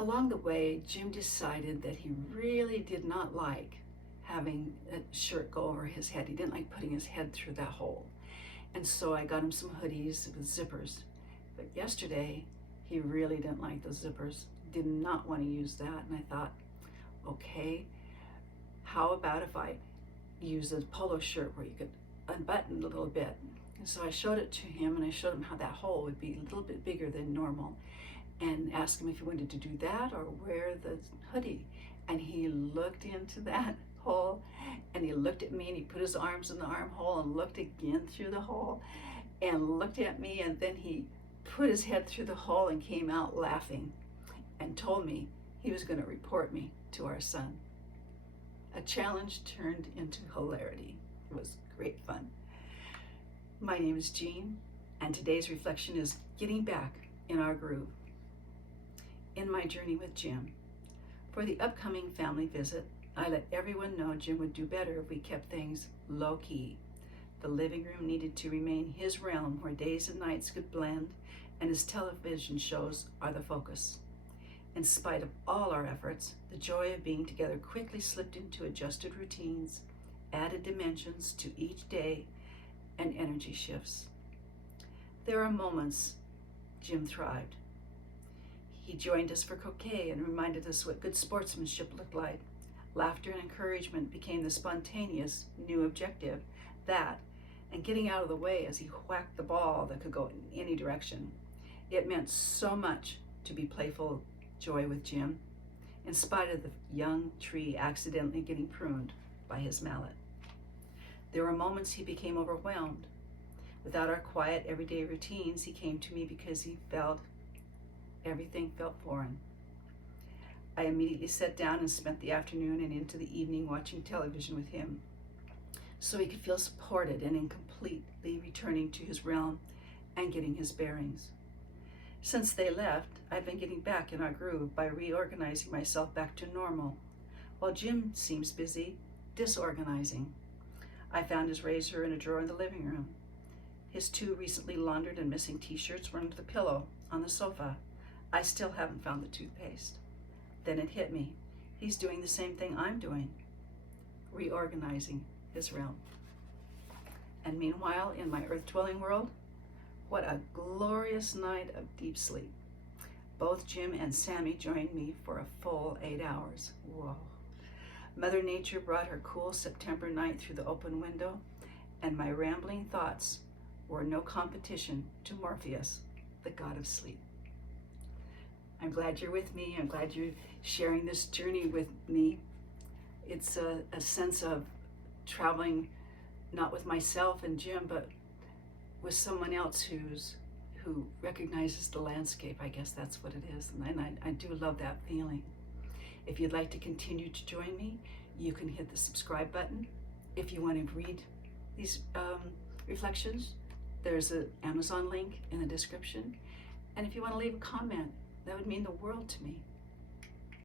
Along the way, Jim decided that he really did not like having a shirt go over his head. He didn't like putting his head through that hole. And so I got him some hoodies with zippers. But yesterday, he really didn't like those zippers, did not want to use that. And I thought, okay, how about if I use a polo shirt where you could unbutton a little bit? And so I showed it to him, and I showed him how that hole would be a little bit bigger than normal, and asked him if he wanted to do that or wear the hoodie. And he looked into that hole, and he looked at me, and he put his arms in the armhole and looked again through the hole and looked at me, and then he put his head through the hole and came out laughing and told me he was going to report me to our son. A challenge turned into hilarity. It was great fun. My name is Jeanne, and today's reflection is getting back in our groove. In my journey with Jim, for the upcoming family visit, I let everyone know Jim would do better if we kept things low-key. The living room needed to remain his realm where days and nights could blend, and his television shows are the focus. In spite of all our efforts, the joy of being together quickly slipped into adjusted routines, added dimensions to each day, and energy shifts. There are moments Jim thrived. He joined us for croquet and reminded us what good sportsmanship looked like. Laughter and encouragement became the spontaneous new objective. That, and getting out of the way as he whacked the ball that could go in any direction. It meant so much to be playful joy with Jim, in spite of the young tree accidentally getting pruned by his mallet. There were moments he became overwhelmed. Without our quiet everyday routines, he came to me because he felt everything felt foreign. I immediately sat down and spent the afternoon and into the evening watching television with him, so he could feel supported and in completely returning to his realm and getting his bearings. Since they left, I've been getting back in our groove by reorganizing myself back to normal, while Jim seems busy disorganizing. I found his razor in a drawer in the living room. His 2 recently laundered and missing t-shirts were under the pillow on the sofa. I still haven't found the toothpaste. Then it hit me. He's doing the same thing I'm doing, reorganizing his realm. And meanwhile, in my earth-dwelling world, what a glorious night of deep sleep. Both Jim and Sammy joined me for a full 8 hours. Whoa. Mother Nature brought her cool September night through the open window, and my rambling thoughts were no competition to Morpheus, the god of sleep. I'm glad you're with me. I'm glad you're sharing this journey with me. It's a sense of traveling, not with myself and Jim, but with someone else who recognizes the landscape. I guess that's what it is, and I do love that feeling. If you'd like to continue to join me, you can hit the subscribe button. If you want to read these reflections, there's an Amazon link in the description. And if you want to leave a comment, that would mean the world to me.